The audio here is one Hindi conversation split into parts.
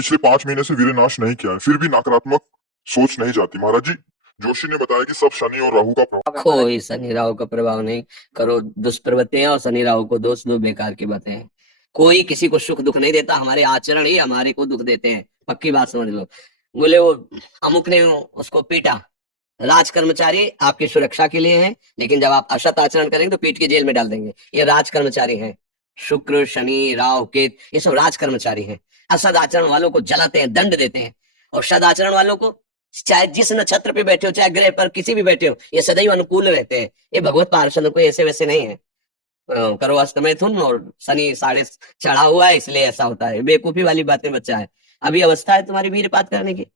पिछले 5 महीने से वीर्यनाश नहीं किया है, फिर भी नकारात्मक सोच नहीं जाती। महाराज जी, जोशी ने बताया कि सब शनि और राहु का प्रभाव। कोई शनि राहु का प्रभाव नहीं। करो दुष्प्रवृत्तियां और शनि राहु को दोष दो, बेकार की बातें हैं। कोई किसी को सुख दुख नहीं देता, हमारे आचरण ही हमारे को दुख देते हैं, पक्की बात समझ लो। बोले वो अमुक ने उसको पीटा, राज कर्मचारी आपकी सुरक्षा के लिए है, लेकिन जब आप असत आचरण करेंगे तो पीट के जेल में डाल देंगे। ये राज कर्मचारी हैं। शुक्र शनि राहु केत ये सब राज कर्मचारी हैं। असद आचरण वालों को जलाते हैं, दंड देते हैं, और सद आचरण वालों को, चाहे जिस नक्षत्र पे बैठे हो, चाहे ग्रह पर किसी भी बैठे हो, ये सदैव अनुकूल रहते हैं। ये भगवत पार्षद को ऐसे वैसे नहीं है। करो अस्त मैथुन और शनि साढ़े चढ़ा हुआ है, इसलिए ऐसा होता है। बेवकूफी वाली बातें बच्चा है। अभी अवस्था है तुम्हारी वीरपात करने की।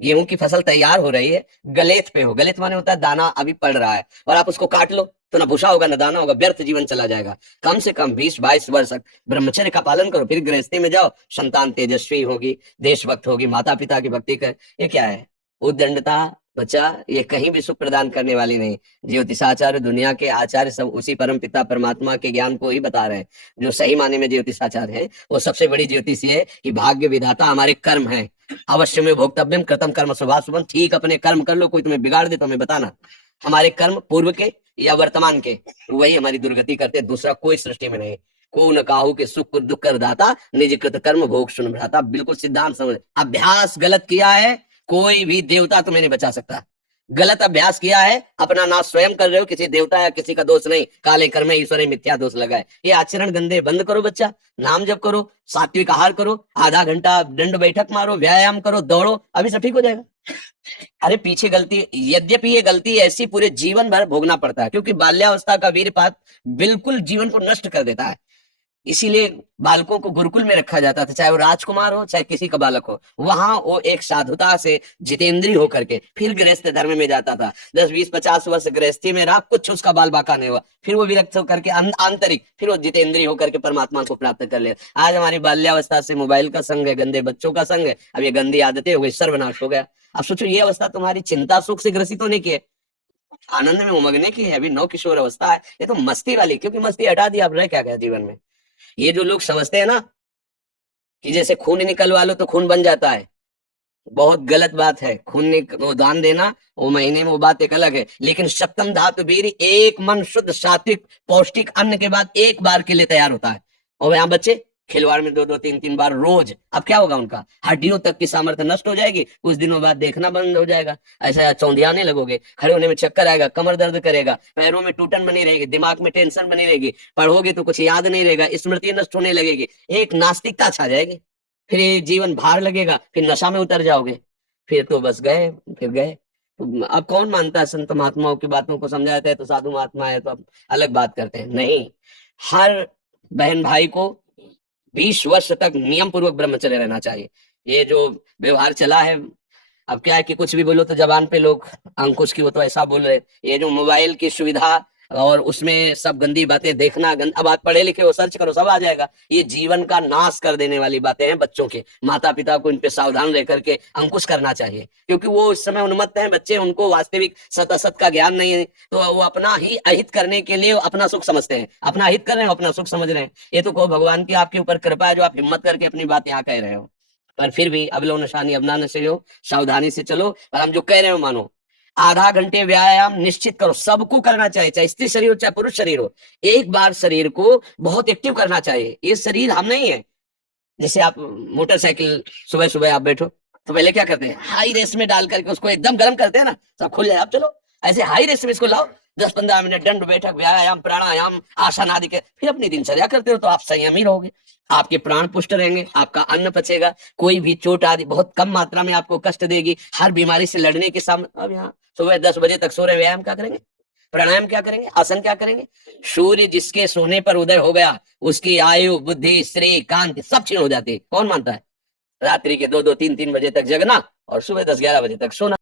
गेहूं की फसल तैयार हो रही है, गलेत पे हो। गलेत माने होता है दाना अभी पड़ रहा है, और आप उसको काट लो तो ना भूसा होगा ना दाना होगा, व्यर्थ जीवन चला जाएगा। कम से कम 20-22 वर्ष तक ब्रह्मचर्य का पालन करो, फिर गृहस्थी में जाओ। संतान तेजस्वी होगी, देशभक्त होगी, माता पिता की भक्ति कर। ये क्या है? उद्दंडता बच्चा, ये कहीं भी सुख प्रदान करने वाली नहीं। ज्योतिषाचार्य, दुनिया के आचार्य सब उसी परम पिता परमात्मा के ज्ञान को ही बता रहे हैं। जो सही माने में ज्योतिषाचार्य है, वो सबसे बड़ी ज्योतिष ये है कि भाग्य विधाता हमारे कर्म है। अवश्य में भोक्तव्यम कृतम कर्म शुभाशुभम। ठीक अपने कर्म कर लो, कोई तुम्हें बिगाड़ दे तो हमें बताना। हमारे कर्म पूर्व के या वर्तमान के, वही हमारी दुर्गति करते, दूसरा कोई सृष्टि में नहीं। को न काहू के सुख दुख कर दाता, निज कृत कर्म भोग सुन भ्राता। बिल्कुल सिद्धांत समझ। अभ्यास गलत किया है, कोई भी देवता तुम्हें नहीं बचा सकता। गलत अभ्यास किया है, अपना नाश स्वयं कर रहे हो, किसी देवता या किसी का दोष नहीं। काले कर्म ईश्वर मिथ्या दोष लगाए। ये आचरण गंदे बंद करो बच्चा। नाम जप करो, सात्विक आहार करो, आधा घंटा दंड बैठक मारो, व्यायाम करो, दौड़ो, अभी सब ठीक हो जाएगा। अरे पीछे गलती, यद्यपि ये गलती ऐसी पूरे जीवन भर भोगना पड़ता है, क्योंकि बाल्यावस्था का वीरपात बिल्कुल जीवन को नष्ट कर देता है। इसीलिए बालकों को गुरुकुल में रखा जाता था, चाहे वो राजकुमार हो चाहे किसी का बालक हो। वहां वो एक साधुता से जितेंद्रीय होकर के फिर गृहस्थ धर्म में जाता था। 10-20-50 वर्ष गृहस्थी में रहा, कुछ उसका बाल बाका नहीं हुआ, फिर वो विरक्त होकर के आंतरिक, फिर वो जितेंद्रीय होकर के परमात्मा को प्राप्त कर ले। आज हमारी बाल्यावस्था से मोबाइल का संग है, गंदे बच्चों का संग है, अब ये गंदी आदतें हो गई, सर्वनाश हो गया। अब सोचो, ये अवस्था तुम्हारी चिंता सुख से ग्रसित होने की है, आनंद में उमगने की है। अभी नौ किशोर अवस्था है, ये तो मस्ती वाली, क्योंकि मस्ती हटा दी, अब रह क्या गया जीवन में। ये जो लोग समझते हैं ना कि जैसे खून निकलवा लो तो खून बन जाता है, बहुत गलत बात है। वो दान देना, वो महीने में वो बात एक अलग है, लेकिन सप्तम धातु वीर एक मन शुद्ध सात्विक पौष्टिक अन्न के बाद एक बार के लिए तैयार होता है। और यहाँ बच्चे खिलवाड़ में 2-2 3-3 बार रोज, अब क्या होगा? उनका हड्डियों तक की सामर्थ्य नष्ट हो जाएगी, कुछ दिनों बाद देखना बंद हो जाएगा, ऐसा चौंधियाने लगोगे, खड़े होने में चक्कर आएगा, कमर दर्द करेगा, पैरों में टूटन बनी रहेगी, दिमाग में टेंशन बनी रहेगी, पढ़ोगे तो कुछ याद नहीं रहेगा, स्मृति नष्ट होने लगेगी, एक नास्तिकता छा जाएगी, फिर ये जीवन भार लगेगा, फिर नशा में उतर जाओगे, फिर तो बस गए, फिर गए। तो अब कौन मानता है संत महात्माओं की बातों को? समझाते हैं तो साधु महात्मा है तो अब अलग बात करते हैं। नहीं, हर बहन भाई को 20 वर्ष तक नियम पूर्वक ब्रह्मचर्य रहना चाहिए। ये जो व्यवहार चला है, अब क्या है कि कुछ भी बोलो तो जबान पे लोग अंकुश की, वो तो ऐसा बोल रहे। ये जो मोबाइल की सुविधा और उसमें सब गंदी बातें देखना, अब आप पढ़े लिखे हो, सर्च करो, सब आ जाएगा। ये जीवन का नाश कर देने वाली बातें हैं बच्चों के। माता पिता को इन पे सावधान रह करके अंकुश करना चाहिए, क्योंकि वो इस समय उन्मत्त हैं बच्चे, उनको वास्तविक सत असत का ज्ञान नहीं है, तो वो अपना ही अहित करने के लिए अपना सुख समझते हैं। अपना हित कर रहे हैं, अपना सुख समझ रहे हैं। ये तो कहो भगवान की आपके ऊपर कृपा है जो आप हिम्मत करके अपनी बात यहाँ कह रहे हो। पर फिर भी अबलो नशानी अबना नशे हो, सावधानी से चलो। और हम जो कह रहे हो मानो। आधा घंटे व्यायाम निश्चित करो, सबको करना चाहिए, चाहे स्त्री शरीर हो चाहे पुरुष शरीर हो। एक बार शरीर को बहुत एक्टिव करना चाहिए। ये शरीर हम नहीं है। जैसे आप मोटरसाइकिल सुबह सुबह आप बैठो तो पहले क्या करते हैं? हाई रेस में डाल करके उसको एकदम गर्म करते हैं ना, सब खुल जाए। आप चलो ऐसे हाई रेस में इसको लाओ, 10-15 मिनट दंड बैठक व्यायाम प्राणायाम आसन आदि के, फिर अपनी दिनचर्या करते हो तो आप संयमी रहोगे, आपके प्राण पुष्ट रहेंगे, आपका अन्न पचेगा, कोई भी चोट आदि बहुत कम मात्रा में आपको कष्ट देगी। हर बीमारी से लड़ने के सामने अब यहाँ सुबह 10 बजे तक सो रहे, व्यायाम क्या करेंगे? प्राणायाम क्या करेंगे? आसन क्या करेंगे? सूर्य जिसके सोने पर उदय हो गया, उसकी आयु बुद्धि श्री कांति सब क्षीण हो जाती है। कौन मानता है? रात्रि के 2-2 3-3 बजे तक जगना और सुबह 10-11 बजे तक सोना।